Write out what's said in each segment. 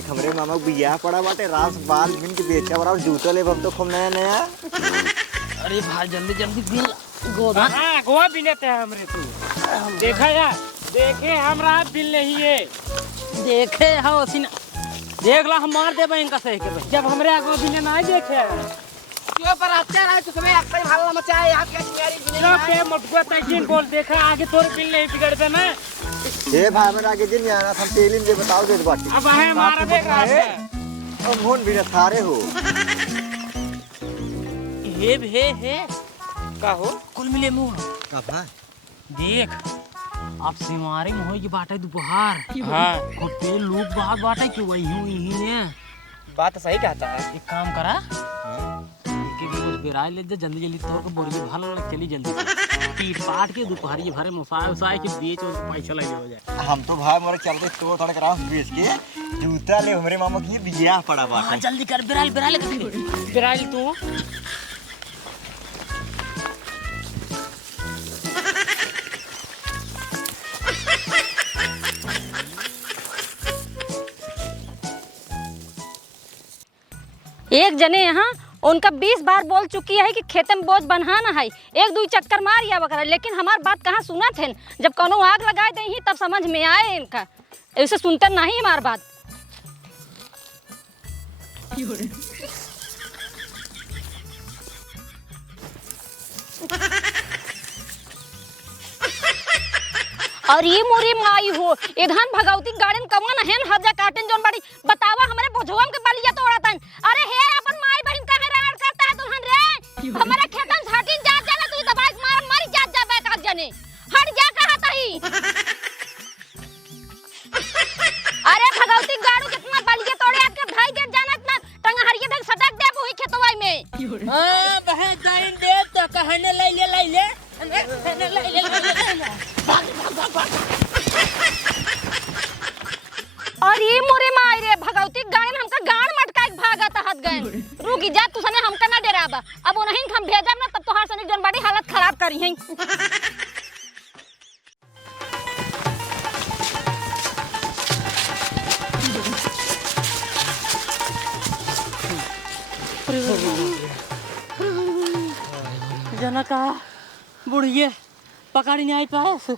देख हमरे मामा बियाह पड़ा बाटे रास बाल बिन के बेचा बड़ा जूता ले अब तो खूब नया नया। अरे भाई जल्दी जल्दी बिल गोदा गोवा बिनते हैं हमरे तू देखा यार देखे हमरा बिल नहीं है देखे हाँ सीना देख ला हम मार दे बैंक का सही कर जब हमरे आगो बिल ना देखे क्यों पर अच्छा रहा तू समय अक्सर हल्ला मचाए यहाँ के चिंगारी बिल पे मटकुआ तैकिन बोल देखा आगे तोर बिल नहीं बिगड़ दे ना ए भाई मेरा आगे दिन यार हम तेलिन दे बताओ दे बाटी अब है मार दे अब मोन भी सारे हो हे का हो कुल मिले मुंह का भाई देख अब सिमारी में होई की बाटे दोपहर हां कुत्ते लोग बात बाटे कि वही हुई ही ने बात सही कहता है एक काम करा कि कुछ बिराई ले जल्दी जल्दी तोड़ के बोरी भालो चली जल्दी पीट पाट के दोपहर ये भरे मुसाए के बेच और पैसा लगे हो जाए हम तो भाई मोरे चलते तो थोड़ा करा बेच के जूता ले हमरे मामा की बियाह पड़ा बाटे। हां जल्दी कर बिराई तू एक जने यहाँ उनका 20 बार बोल चुकी है कि खेत में बोझ बन्हाना है एक दो चक्कर मार या वगैरह लेकिन हमार बात कहाँ सुना थे जब कोनो आग लगाए दे ही तब समझ में आए इनका ऐसे सुनते नहीं हमार बात। और ये मोरी माई हो इधन भगवती गार्डन कवन हेन हजा काटन जोन बड़ी बतावा हमरे बोझवम के बलिया तोड़तन। अरे हे अपन माई बहन काहे राड़ करता है दुल्हन रे हमारे खेतन झाटिन जात जाला तू दबाई मार मारी जात जा बैक आज जने हट जा कहा तही। अरे भगवती गाड़ू कितना बलिया तोड़े आके भाई दे जानत ना टंग हरिये धक सटक दे वही खेतवाई में। हां बहन जाइन दे तो कहने ले और ये मोरे माई रे भगवती गायन हमका गाड़ मटका के भागत हत गए रुकी जा तू सने हमका ना डराबा अब ओनहिं हम भेजब ना तब तोहार सने जन बड़ी हालत खराब करी है। जनका बुढ़िए पकड़ी नहीं आई पाए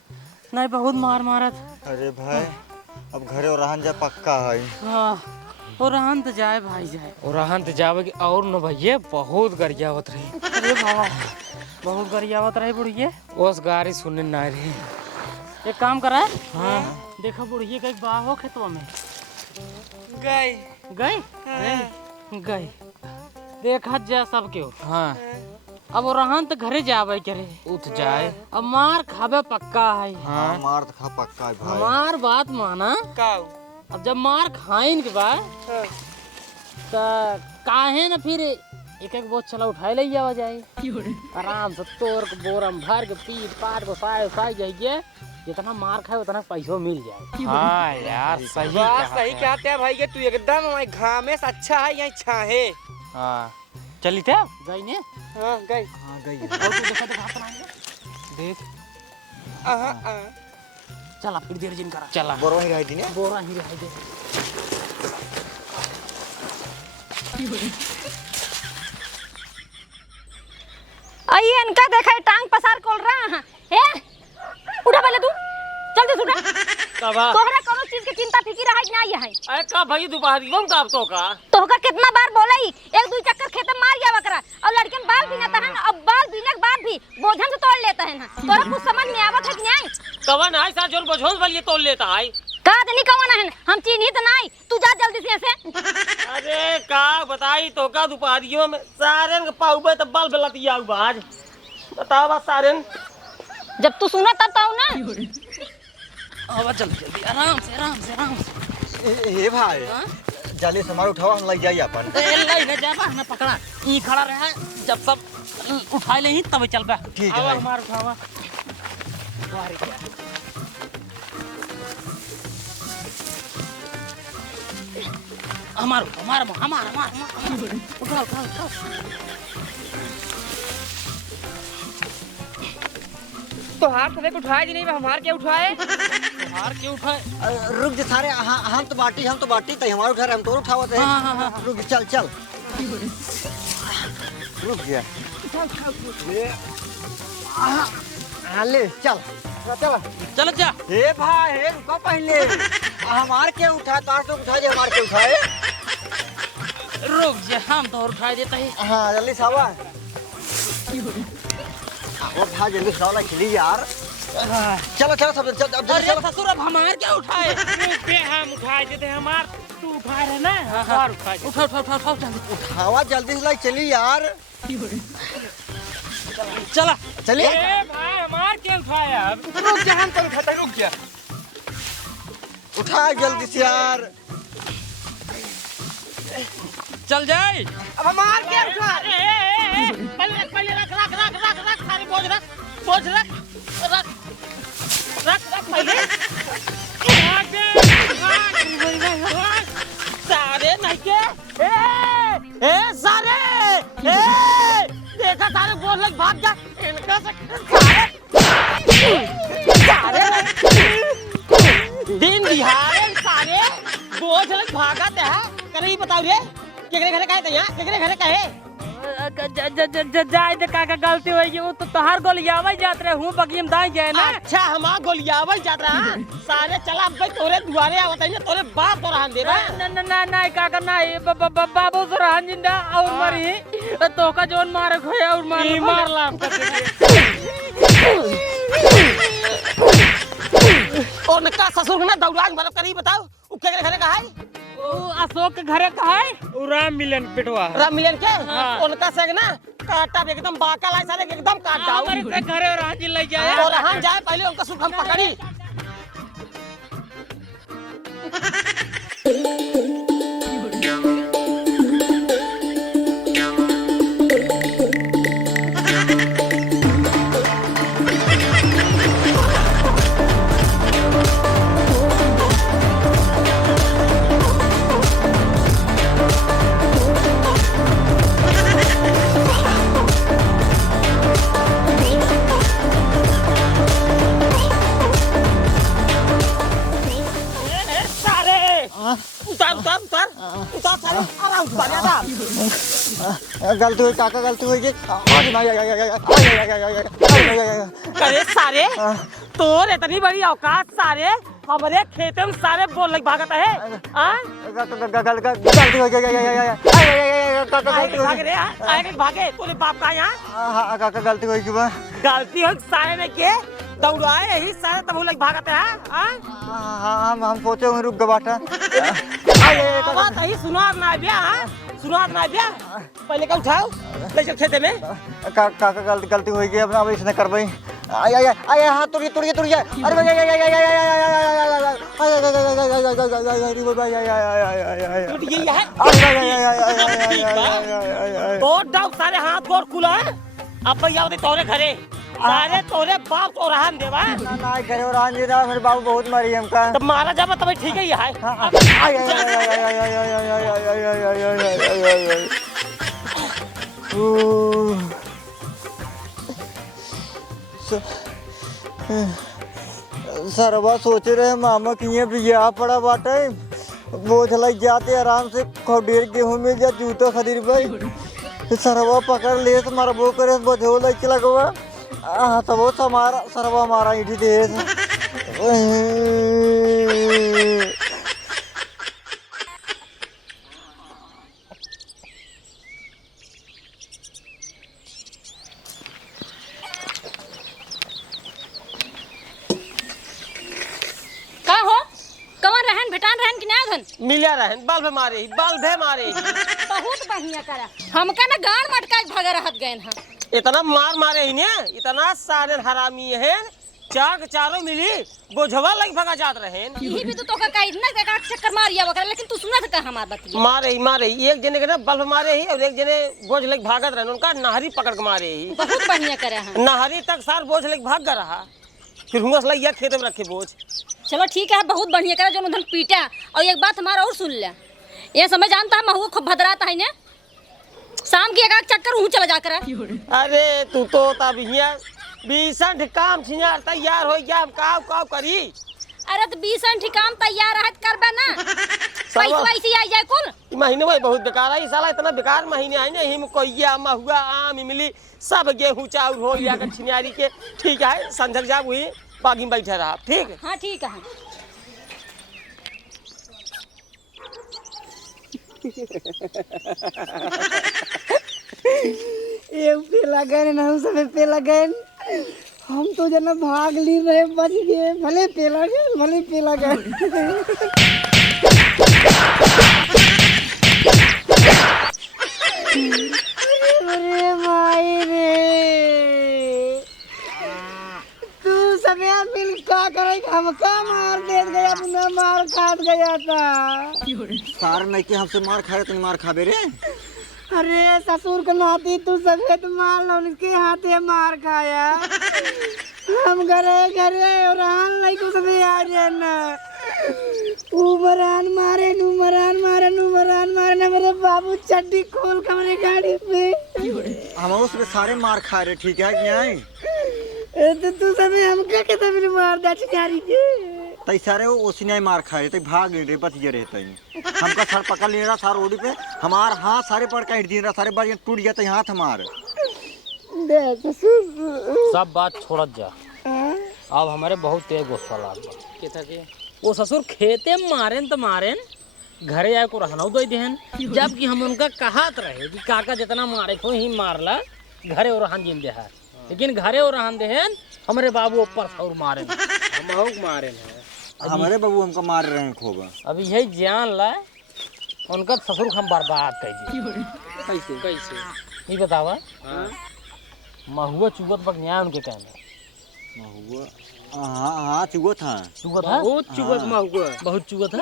नहीं बहुत मार मारत। अरे भाई अब घरे और रहन जा पक्का है। हां और रहन तो जाए भाई जाए और रहन तो जावे और न भैया बहुत गरियावत रही। अरे बाबा बहुत गरियावत रही बुढ़िए उस गाड़ी सुनने ना रही एक काम करा हां देखो बुढ़िए कई बाहो खेतवा में गई देखा जा सब के हां अब रहन तो घरे जावे करे उठ जाए अब मार खावे पक्का है। हां मार तो खा पक्का है भाई हमार बात माना का अब जब मार खाइन के बाद तो काहे ना फिर एक एक बोझ चला उठाए ले जावा जाए आराम से तोड़ के बोरम भर के पीट पाट को साए जाइए जितना मार खाए उतना पैसा मिल जाए। हाँ यार सही कहते हैं भाई के तू एकदम घामे से अच्छा है यहाँ छाहे। हाँ चली थे गई ने हाँ गई और तू देखा तो कहां देख चला फिर देर जिन करा चला बोरा ही रह दिने बोरा ही रह दे आइए इनका देखा टांग पसार खोल रहा है उठा पहले तू जल्दी उठा तोहरा कोनो चीज के चिंता फिकिर है नहीं है। अरे का भाई दोपहर गम का तो का तोहका कितना बार बोलाई एक दो चक्कर खेत में मार जावा करा और लड़कन बाल बिनता है अब बाल बिनने के बाद भी बोझन से तोड़ लेता है ना तोरा कुछ समझ में आवत है कि नहीं कवन है सा जोन बोझोल वाली तोड़ लेता है का नहीं कवन है हम चिन्ही तो नहीं तू जा जल्दी से ऐसे। अरे का बताई तो का दोपहरियों में सारन के पाउबे त बाल बेलतिया बाज बताओ बस सारन जब तू सुना तब तो ना आवा जल्दी आराम से ए भाई जाले से मार उठावा हम लग जाई अपन ले न जाबा ना पकड़ा ई खड़ा रहा जब सब उठा ले ही तब चल बा ठीक है मार उठावा वारी हमार उठाओ तो हाथ सभी उठाए जी नहीं हमार के उठाए हार के उठाए। रुक जा सारे, हम तो बाटी तय हमारे घर हम तो उठावत है। हाँ। रुक चल रुक गया। ले चल चल जा। हे भाई हे रुको पहले, हमार के उठा तार तो उठा दे, हमार के उठाए। रुक जा, हम तो उठाए देते हैं। हाँ जल्दी सावा, वो भाई जल्दी सावा खिली यार। चलो सब चल, अब अरे चलो। ससुर अब हमार क्या उठाए? पे हम उठाए देते हमार, तू उठाए रहे ना। और उठाए। उठा जल्दी। उठावा जल्दी से चली यार। चला चलिए। ए भाई हमार क्या उठाए? अब रुक जा, हम तो उठाते, रुक जा। उठा जल्दी से यार। चल जाए। अब हमार के उठा। पहले रख सारे बोझ रख पहले। सारे नहीं के ए सारे देखा सारे बोझ लग भाग जा इनका सारे दिन दिहाड़े सारे बोझ लग भागत है। करे बताओ रे केकरे घरे काहे तैया केकरे घरे काहे जाए दे काका गलती हो गई। वो तो तोहार गोलियावे जात रहे हूं बगियम दाई जाए ना। अच्छा हमार गोलियावे जात रहा सारे चला भाई तोरे दुआरे आवत है ना तोरे बाप तो रहन देबा। ना काका ना बाबू तो रहन जिंदा और मरी तो का जोन मार खोया और मार लाम और नका ससुर ना दौड़ान मतलब करी बताओ उ केकरे घरे का है? अशोक के घरे का है? राम मिलन पेटवा राम मिलन के। हाँ। उनका से ना काटा एकदम बाका लाई सारे एकदम काट दाओ हमारे घरे राजी ले जाए और हम जाए पहले उनका सुख हम पकड़ी। उतार सारे आराम गलती हुई काका, गलती हुई। अरे सारे तोर इतनी बड़ी औकात सारे हमारे खेत में सारे बोल लग भागता है। गलती हो गई भागे तोरे बाप का यहाँ काका, गलती हुई क्यों? गलती हो सारे ने के दौड़ाए यही सारे तब लग भागता है। हम सोचे हुए रुक गवाटा। सुनार ना बिया पहले का उठाओ ले चल खेते में। काका गलती हो गई, अब इसने करवाई। आय हां तुड़ी अरे बहुत डाउट सारे हाथ गोर खुला है। अब भैया तोरे घरे सारे तोरे बाप तो रहन देवा ना घरे रहन दे ना। मेरे बाबू बहुत मारी हमका। तब मारा जाबा तब ठीक है है। सरवा सोच रहे मामा की ये बिया पड़ा बाटे, बोझ लग जाते आराम से खोडेर गेहूं में जा जूता खरीद भाई। सरवा पकड़ ले मारा वो करे बोझो लग चला गवा। तो वो सरवा मारा इठी दे। का हो कमर रहन भेटान रहन कि ना धन मिला रहन बाल भे मारे बहुत बढ़िया करा। हमका ना गाड़ मटका भगा रहत गए हां। इतना मार मारे ही ने इतना सारे हरामी है चारों मिली बोझवा लग भगा जात रहे। यही भी तो का इतना का चक्कर मारिया वगैरह, लेकिन तू सुना था हमार बात मारे ही एक जने के ना बल्ब मारे ही और एक जने बोझ लग भागत रहे। उनका नाहरी पकड़ के मारे ही। बहुत बढ़िया करे हैं। नाहरी तक सार बोझ लग भाग गया रहा, फिर हुआ लग गया खेत में रखे बोझ। चलो ठीक है, बहुत बढ़िया करा जो उधर पीटा। और एक बात हमारा और सुन ले, ये समझ जानता है महू खूब भदराता है ने शाम की एक चक्कर हूँ चला जाकर। अरे तू तो तब बीसन काम छिनार तैयार हो गया, हम काव काव करी। अरे तो 20 ठिकाम तैयार रहत करबे ना। पैसा वैसे आई जाए कुल। महीने में बहुत बेकार है साला, इतना बेकार महीने आई नहीं। हम कोइया महुआ आम इमली सब गेहूं चाउर हो या कर छिनारी के। ठीक है संझक जाब हुई बागी में बैठे रहा। ठीक हाँ ठीक है। ये पे लगन हम सब पे लगन, हम तो जना भाग ली रहे, बच गए। भले पे लगन, भले पे लगन। अरे माई रे, तू सब मिल का करे, हमका मार दे गया, अपना मार खाट गया था। सार नहीं कि हमसे मार खाए तो मार खाबे रे। अरे ससुर के नाती तू सफेद मार लो, उनके हाथे मार खाया। हम घरे घरे और नहीं कुछ भी आ रहे ना। उमरान मारे नुमरान मारे नुमरान मारे ना, मेरे बाबू चड्डी खोल के मेरे गाड़ी पे। हम उसके सारे मार खा रहे। ठीक है क्या है? तो तू सब हमका के तब मार दा चिकारी के। तई सारे वो ओसिने मार खाए तई भाग रे बच गए रहते हैं। हमका सर पकड़ ले रहा सार रोड पे, हमार हाथ सारे पड़ के हिट दिए रहा, सारे बार टूट गया तो हाथ हमार। दे ससुर सब बात छोड़त जा। अब हमारे बहुत तेज गुस्सा लागल के था के वो ससुर खेते मारेन तो मारेन, घरे आए को रहना दो देहन। जबकि हम उनका कहत रहे कि काका जितना मारे को ही मारला, घरे और रहन जिन देहा। लेकिन घरे और रहन देहन हमारे बाबू ऊपर और मारे हम मारे हैं। हमारे बाबू हमको मार रहे हैं खूब। अभी यही जान ला उनका ससुर हम बर्बाद कर दिए। कैसे कैसे ये बतावा? महुआ चुगत बक न्याय उनके कहने महुआ हाँ चुगो था। चुगत है बहुत चुगत महुआ, बहुत चुगत है।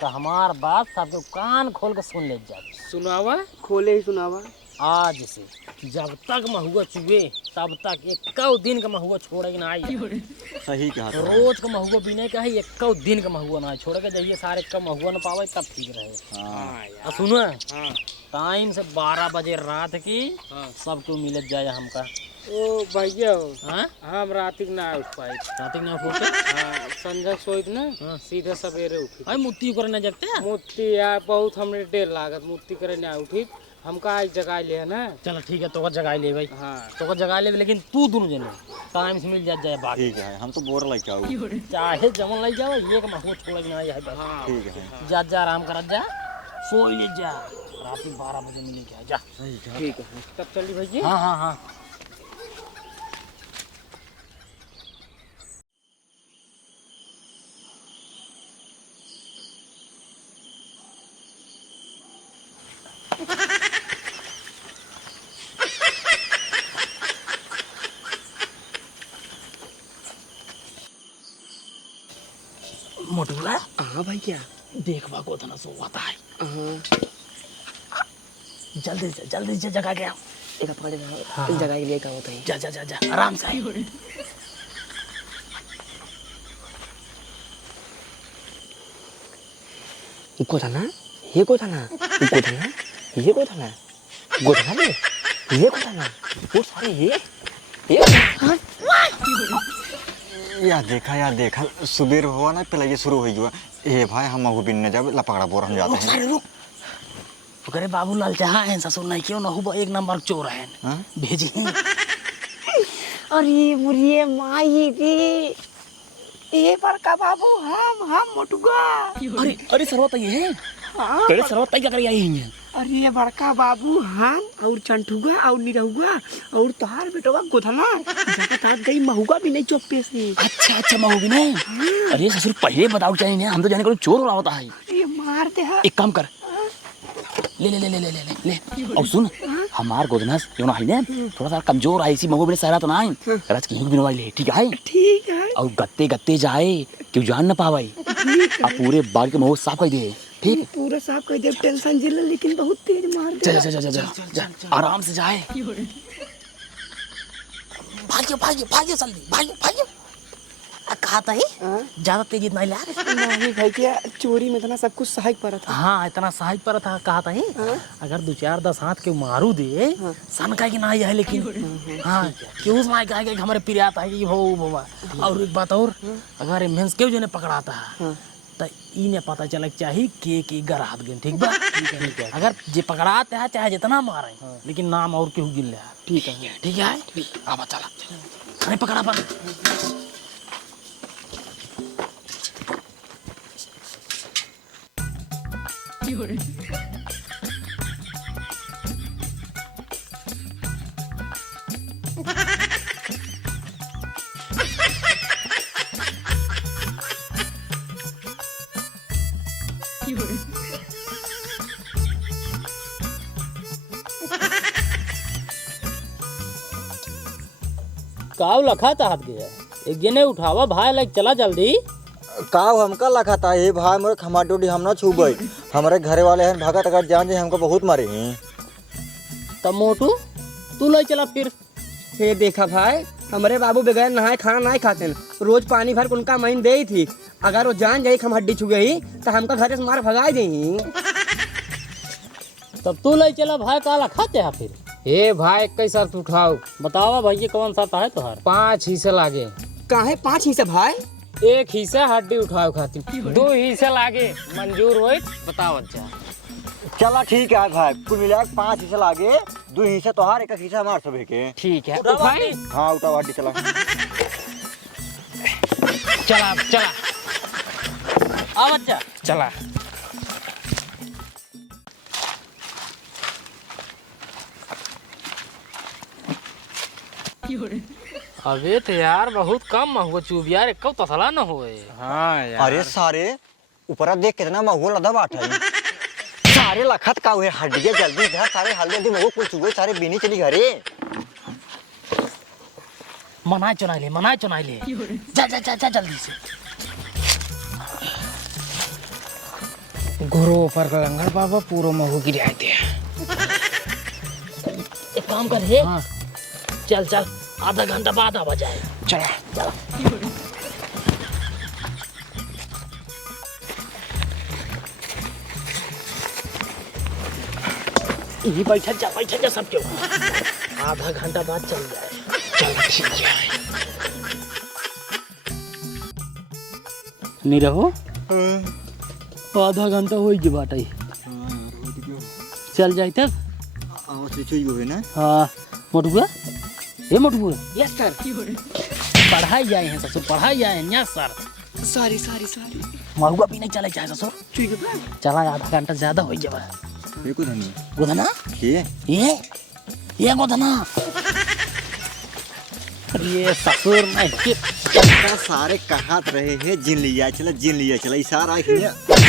तो हमार बात सबके कान खोल के सुन ले जा। सुनावा खोले ही सुनावा। आज से जब तक महुआ चुगे तब तक एक दिन का महुआ छोड़े ना आई। सही कहा। रोज का महुआ बीने का है, एक दिन का महुआ ना छोड़ के जाइए। सारे का महुआ ना पावे तब ठीक रहे। हाँ। सुनो टाइम से 12 बजे रात की सबको मिलत जाए हमका। ओ भैया हाँ हम रातिक ना उठ पाए। रातिक ना उठे हाँ संजय सोइत ना सीधा सवेरे उठी। भाई मुत्ती करे ना जगते मुत्ती यार बहुत हमने देर लागत मुत्ती करे ना उठी। हमका आज जगा ले ना। चलो ठीक है तो जगा ले भाई। हाँ तो जगा ले, लेकिन तू दोनों जने टाइम से मिल जाए बाकी। ठीक है हम तो बोर लग जाओ। चाहे जमन लग जाओ एक महुआ छोड़ के ना आई। ठीक है जा जा आराम कर जा, सो ले जा। रात 12 बजे मिलेगा जा। ठीक है तब चली भैया। हाँ हाँ हाँ मोटूला। हाँ भैया देखवा को धना सो होता है। हाँ जल्दी से जगा गया। एक पकड़ जगह के लिए क्या होता है। जा जा जा जा आराम से। गोधना ये गोधना गोधना ये गोधना गोधना ले ये गोधना वो सारे ये यार देखा सुबह हुआ ना पहले ये शुरू हो गया। ए भाई हम मगु बिनने जब लपकड़ा बोर हम जाते हैं। सारे रुक अरे बाबू लाल जहाँ है ससुर नहीं क्यों ना हुआ एक नंबर चोर है भेजी। अरे मुरिये माई दी, ये पर का बाबू हम मोटुगा। अरे अरे सरवत ये है। हाँ तेरे सरवत क्या कर आई है? अरे बड़का बाबू हम और चंटुगा और निरहुआ और तोहार बेटवा गोधना जगह तार गई महुआ भी नहीं चौपे से। अच्छा महू भी नहीं। अरे ससुर पहले बताओ चाहिए हम तो जाने को चोर हो रहा होता है। ये मार दे। एक काम कर ले ले ले ले ले ले ले और सुन हमार गोदना क्यों ना है ना थोड़ा सा कमजोर आई सी मगो मेरे सहरा तो ना है रच की बिन वाले। ठीक है ठीक है। और गत्ते गत्ते जाए क्यों जान ना पावे। अब पूरे बाग के महो साफ कर दे। ठीक पूरा साफ कर दे टेंशन जिला लेकिन बहुत तेज मार दे। जा जा जा जा जा आराम से जाए। भागियो भागियो भागियो जल्दी भागियो भागियो कहा था ही ज्यादा तेजी नहीं ला नहीं भाई क्या चोरी में इतना सब कुछ सहायक पड़ा था। हाँ इतना सहायक पर था कहा था ही अगर 2-4-10 हाथ के मारू दे सन का कि नहीं है लेकिन हाँ क्यों ना कहा कि हमारे प्रिय आता है कि वो बाबा और एक बात और अगर मेंस क्यों जो ने पकड़ाता है तो इन्हें पता चला चाहिए के गरात गए ठीक बा ठीक है अगर जे पकड़ाते हैं चाहे जितना मारे लेकिन नाम और क्यों गिन ले ठीक है अब चला अरे पकड़ा पा काव लखा था हाथ गया एक जने उठावा भाई लाइक चला जल्दी काव हमका लखा था ये भाई मोर खमा डोडी हम ना छूबे हमारे घरे वाले हैं भगत अगर जान जे हमको बहुत मारे हैं। तब मोटू तू ले चला फिर ये देखा भाई हमारे बाबू बगैर नहाए खाना नहीं खाते रोज पानी भर उनका महीन दे थी अगर वो जान जाए हम हड्डी छू गई तो हमका घर से मार भगा देही। तब तू ले चला भाई काला खाते हैं फिर ए भाई इक्कीस शर्त उठाओ बतावा भाई ये कौन सा है तुहार 5 हिस्से लागे काहे 5 हिस्सा भाई 1 हिस्सा हड्डी उठाओ खातिर 2 हिस्से लागे मंजूर होई बताओ अच्छा चला ठीक है भाई कुल मिला 5 हिस्सा लागे 2 हिस्सा तोहार 1 हिस्सा हमार सब के ठीक है उठाई हाँ उठा वाडी चला चला आ बच्चा चला अबे तो यार बहुत कम हुआ चुब यार एक तसला न होए हाँ यार अरे सारे ऊपर देख कितना महुआ लदा बाटा है सारे लखत का हुए हड्डियां जल्दी इधर सारे हल्दी दी महुआ कुछ चुगे सारे बीनी चली घरे मनाए चुनाई ले जा जल्दी से गुरु पर लंगर बाबा पूरा महू गिराए थे एक काम कर हे चल आधा घंटा बाद आ जाए चला यही बैठा जा सब क्यों आधा घंटा बाद चल जाए चल ठीक है नहीं रहो आधा घंटा हो गया बाटाई चल जाए तब आवाज छुई गए ना हाँ मोटुआ ये मोटुआ यस सर पढ़ाई आए हैं ससुर पढ़ाई आए हैं सर सॉरी महुआ भी नहीं चले जाए ससुर ठीक है भाई चला आधा घंटा ज्यादा हो जाए ये को धनी गोधना ये गोधना ये ससुर नहीं कि सारे कहां रहे हैं जिन लिया चला इशारा है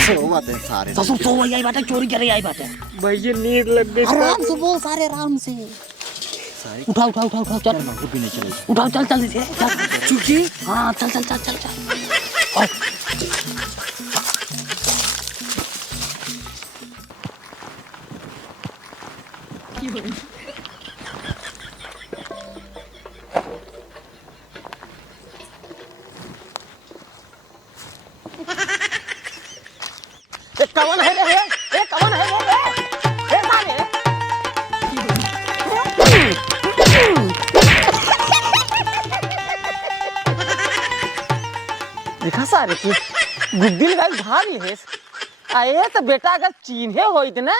सो बात है सारे ससुर सो आई बाटे चोरी करे आई बाटे भैया नींद लग गई आराम से बोल सारे आराम से सारे उठाओ चल भी नहीं चले उठाओ चल जल्दी से चल चुकी हाँ चल और कवन है रे ए कवन है रे ए साले देखा सारे तू गुड्डिल गाय भाग ले आए तो बेटा अगर चीन्हे होइत ना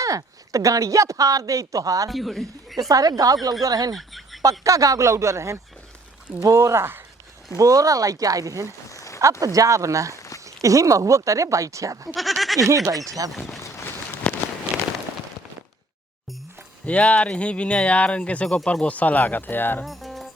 तो गाड़िया फाड़ दे तोहार ये सारे गाँव के लौटा रहन पक्का गाँव के लौटा रहन बोरा लाइके आए रहन अब तो जाब ना यही महुआ तरे बैठे यही बैठे यार यही बिना यार इनके से ऊपर गुस्सा लागत है यार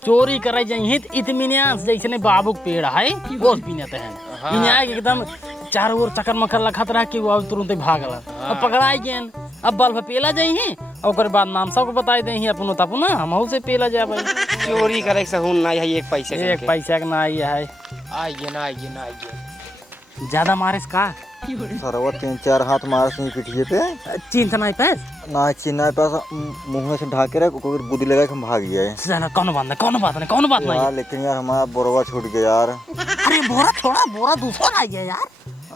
चोरी करे जाइए इत्मीनान से जैसे बाबू के पेड़ है वो बिना तहन इन्हें एकदम चारों ओर चक्कर मकर लखत रहा कि वो तुरंत भागल अब पकड़ाई गए अब बल्ब पेला जाइए और बाद नाम सबको बताई दे अपनो तपना हम से पेला जाए भाई चोरी करे से हुन नहीं है 1 पैसे के 1 पैसा का ना है आइए ना ज्यादा मारिस का सरवा 3-4 हाथ मार से पिटिए पे चिंता नहीं पैस ना चिन्ना पास मुंह से ढाके रख कोई बुद्धि लगा के हम भाग गए चलो कौन बात नहीं यार लेकिन यार हमारा बोरवा छूट गया यार अरे बोरा थोड़ा बोरा दूसरा आ गया यार।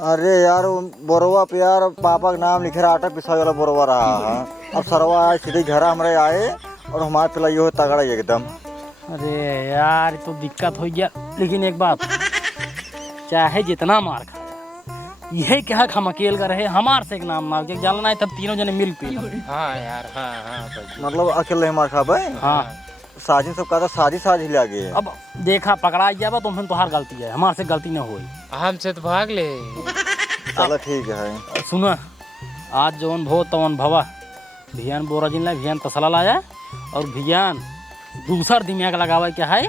अरे यार वो बोरवा पे यार पापा का नाम लिखे रहा, आटा पिसाई वाला बोरवा रहा है। अब सरवा आए सीधे घर हमारे आए और हमारे पिला ये तगड़ा एकदम। अरे यार तो दिक्कत हो गया, लेकिन एक बात, चाहे जितना मार खाया यही क्या हम अकेले का रहे, हमार से एक नाम ना जाना है, तब तीनों जने मिल पे। हाँ यार, हाँ हाँ भाई। मतलब अकेले मार खा भाई। हाँ साजिन सब कहा था साजिश ले गए। अब देखा पकड़ा जाबा तो हम तोहार गलती है, हमार से गलती ना हुई। हमसे तो भाग ले। चलो ठीक है। सुनो, आज जौन भो तवन भवा, भियान बोरा जिन ला, भियान तसला लाया और भियान दूसर दिमाग लगावा क्या है,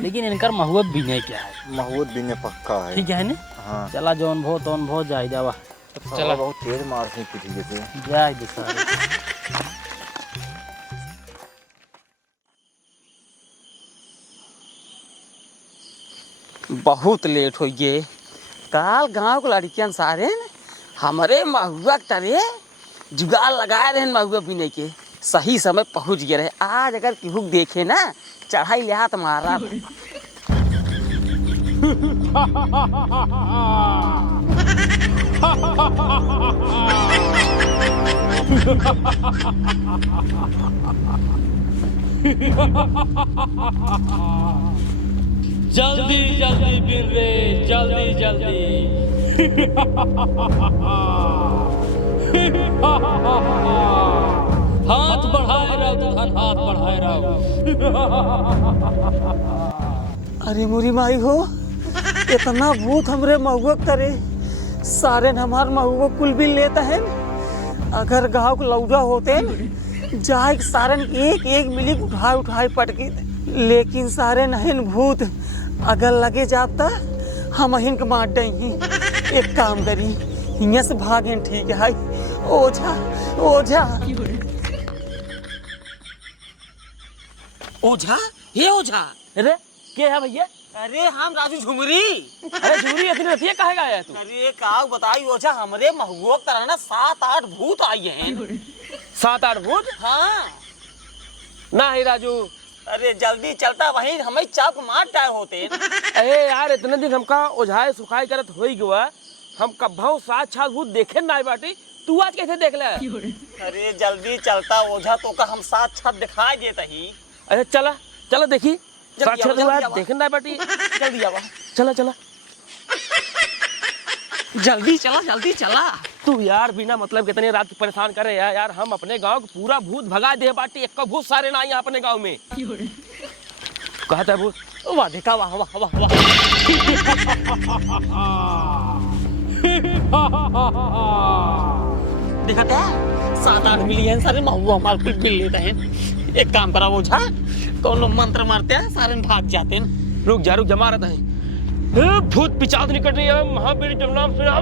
लेकिन इनकर महुअत भी नहीं क्या है। महूद भी ने पक्का है। ठीक है ना? हाँ चला जौन भो तवन भो जाए जावा। चला बहुत तेज मार से पीछे से जाए दिशा। बहुत लेट हो गए। काल गांव के लड़कियन सारे हमारे महुआ के तरे जुगाड़ लगाए रहे महुआ पीने के, सही समय पहुंच गए रहे। आज अगर केहू देखे ना चढ़ाई ले हाथ मारा। जल्दी जल्दी बिन रे, जल्दी जल्दी। हाथ बढ़ाए रहो तो धन हाथ बढ़ाए रहो। अरे मुरी माई हो, इतना भूत हमरे महुआ के तरे सारे हमार महुआ कुल भी लेता है। अगर गाँव के लौजा होते जाए सारे एक एक मिली उठाए उठाए पटकी, लेकिन सारे नहीं भूत अगर लगे जाता हम हिंक मार दही। एक काम करी, हियाँ से भागे ठीक है। ओझा ओझा ओझा, ये ओझा। अरे क्या है भैया? अरे हम राजू झुमरी। अरे झूरी इतनी रतिया काहे गाया तू? अरे का बताई ओझा, हमरे महुआ के तरह ना 7-8 भूत आई हैं। 7-8 भूत? हाँ। ना ही राजू। अरे जल्दी चलता वहीं हमें चाप मार टायर होते। अरे यार इतने दिन हमका ओझाए सुखाई करत हो ही गवा, हम कब्भाऊ 7-6 भूत देखे ना बाटी, तू आज कैसे देख ले? अरे जल्दी चलता ओझा, तो का हम 7-6 दिखाई देता ही। अरे चला चला देखी, जल्दी आओ, जल्दी आओ। देखे ना बाटी। जल्दी आवा, चला चला जल्दी चला, जल्दी चला। तू यार बिना मतलब कितने रात परेशान करे यार। हम अपने गांव को पूरा भूत भगा दे बाटी, एक का भूत सारे ना यहाँ अपने गांव में। कहता है भूत, वाह देखा, वाह वाह वाह वाह। दिखाते हैं 7-8 मिलियन सारे महुआ मार पिल लेते हैं। एक काम करा ओझा, कौन मंत्र मारते हैं सारे भाग जाते हैं। रुक जा मारा था। भूत पिचाद निकट रही है, महावीर जब नाम सुना।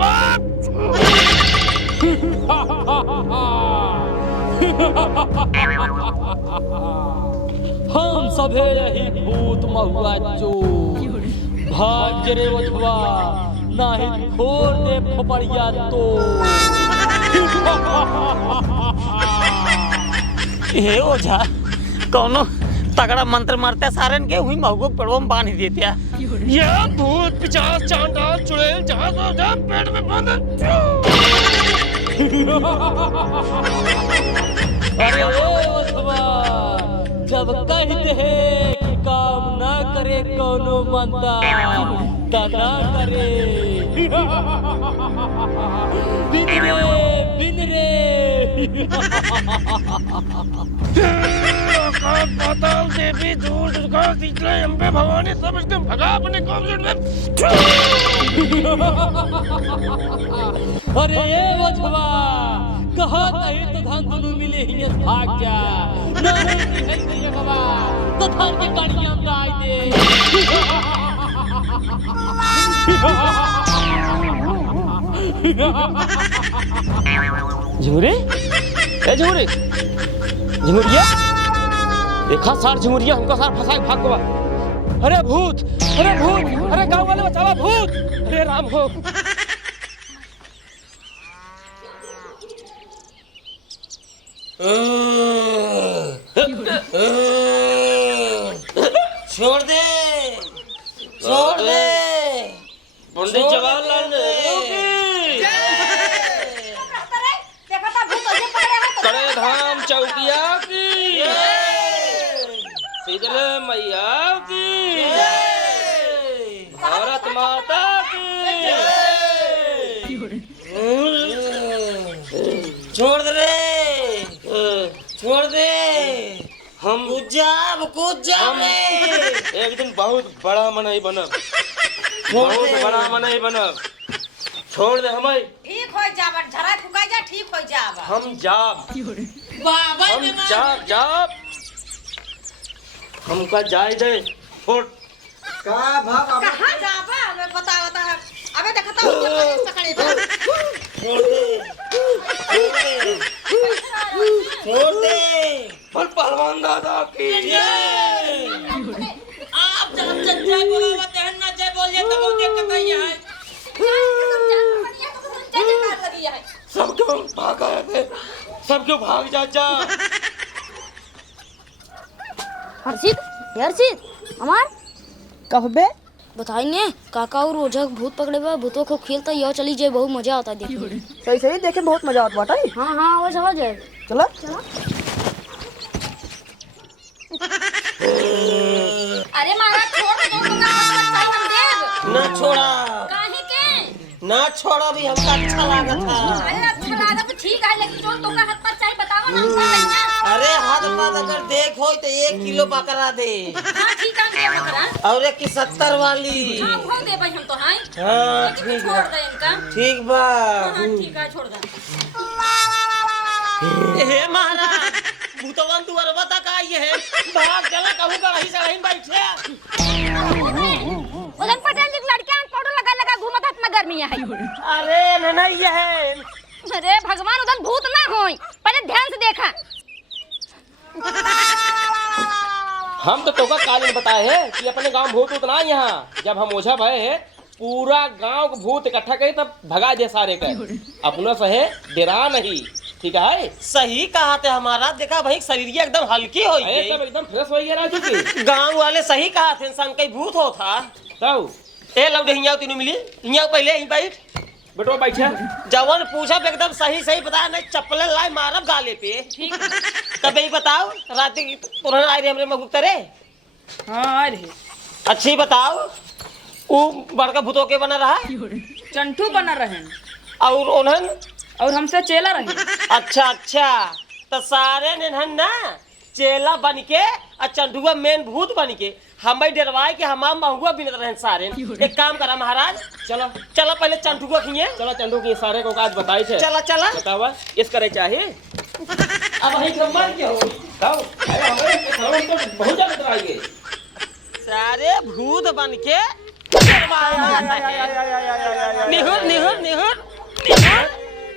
हम सभे रही भूत महुआ जो भाग जरे वधवा, नाही खोर दे फपड़िया तो। हे ओझा, कौनो तगड़ा मंत्र मारते सारन के हुई महुआ पेड़ों में बांध देते हैं। ये भूत पिचास चांडाल चुड़ैल जहाँ से जहाँ पेट में बंद। अरे ओ वधवा, जब कहते हैं कि काम ना करे कोनो मंदा, ता ना करे। बिन रे पाताल देवी दूर दुर्गा शीतला अम्बे भवानी सब इसके भगा अपने कॉम में। अरे ये वधवा, कहा कहीं तो धन दोनों मिले ही भाग जा, नहीं है बाबा तो धन के गाड़ियां उड़ाई दे। झुमरी, ए झुमरी, झुमरिया देखा सार झुमरिया हमको सार फंसा के भाग गवा। अरे भूत, अरे भूत, अरे गांव वाले बचावा भूत। अरे राम हो। छोड़ दे, छोड़ दे, पंडित जवाहरलाल नेहरू की कड़े धाम चौकिया की शीतला मैया की भारत माता की। छोड़ दे रे, छोड़ दे। हम कूद जा रे। एक दिन बहुत बड़ा मनई बनब, बहुत बड़ा मनई बनब। छोड़ दे हमें, ठीक हो जाब, झरा फुका जा, ठीक हो जाब। हम जाब, बाबा हम जाब हमका जाए दे। छोड़ का भाग कहाँ जाब? हमें बतावता है। अबे देखता हूँ पुलिस पकड़े तो। छोड़ दे। पर पहलवान दादा की आप जब जय बोलावा तेहन ना जय बोलिए तब वो दिक्कत नहीं है। सब क्यों भाग आए थे, सब क्यों भाग जा। हर्षित, हर्षित, हमार कहबे बताइए काका और रोजा भूत पकड़े हुए भूतों को खेलता यह चली जाए, बहुत मजा आता है देखने। सही सही देखे बहुत मजा आता बाटा। हाँ हाँ वो समझ जाए। चला अरे महाराज छोड़ दो हम देव। ना छोड़ा, काहे के? ना छोड़ा भी हमका अच्छा लागत था। अरे अच्छा लगा तो ठीक है, लेकिन जो तुमका हाथ पर चाहिए बताओ ना हमको कहिया। अरे हाथ पात अगर देख हो तो 1 किलो बकरा दे हाँ ठीक है दे बकरा। और 1 की 70 वाली। हाँ वो दे भाई हम तो हैं। हाँ लेकिन ठीक छोड़ बा, दे इनका। ठीक बा। हाँ ठीक है छोड़ दे। हे महाराज भूतवन दुआरवा तक आई है। भाग चला कहूँ का रही सही बैठे। उधर पटेल जी लड़कियां फोटो लगा घूमत हाथ में गर्मी है। अरे नहीं ये है। अरे भगवान उधर भूत ना होई, पहले ध्यान से देखा। हम तो तोका कालीन बताए है कि अपने गांव भूत उतना यहाँ जब हम ओझा भय है पूरा गांव को भूत इकट्ठा करे तब भगा दे सारे का। अपना सहे डेरा नहीं, ठीक है? सही कहा थे हमारा। देखा भाई शरीर एकदम हल्की हो गई, एकदम एकदम फ्रेश हो गया राजू की। गांव वाले सही कहा थे इंसान कई भूत हो था। तब ए लव दे हियां तीनों मिली हियां पहले ही बैठ। बेटो बैठा जवन पूछा एकदम सही सही बताया, नहीं चप्पल लाई मारब गाले पे। ठीक तब यही बताओ रात की तुरंत आए रे हमरे मगुतरे। हाँ अरे अच्छी बताओ वो बड़का भूतों के बना रहा चंटू बना रहे और उन्हन और हमसे चेला रहे। अच्छा अच्छा तो सारे ने ना चेला बन के और चंडुआ मेन भूत बन के हम डरवाए कि हम महुआ बिनत रहे सारे। एक काम करा महाराज, चलो चलो पहले चंडुआ खिए। चलो चंदू की सारे को आज बताई थे। चला चला बतावा इस करे चाहिए। अब वही क्रमवार क्या हो तब अरे हमारे खरौन तो बहुत ज्यादा डराएंगे। सारे भूत बन के निहुर निहुर निहुर निहुर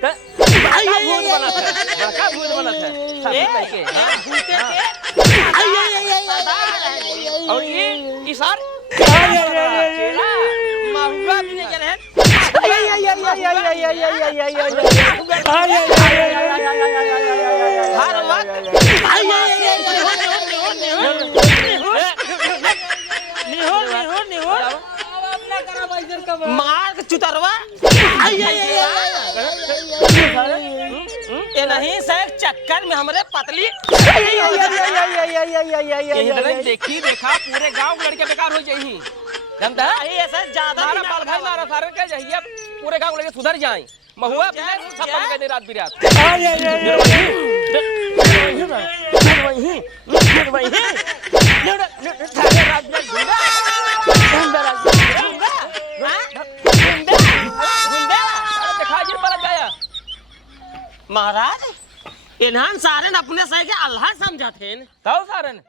बड़का भूत बना था, बड़का भूत बना था। भूते के और ये इशार महुआ भी नहीं रहे। हर वक्त मार चुतरवा ये नहीं सर चक्कर में हमारे पतली देखी देखा पूरे गांव लड़के बेकार हो जाही। जानता है ऐसा ज्यादा मारा पाल भाई मारा सारे के जहिया पूरे गांव लड़के सुधर जाए। महुआ बिना सब बंद कर दे रात बिरात। महाराज इन्हान सारे अपने सही के अल्लाह समझा थे। ताऊ सारन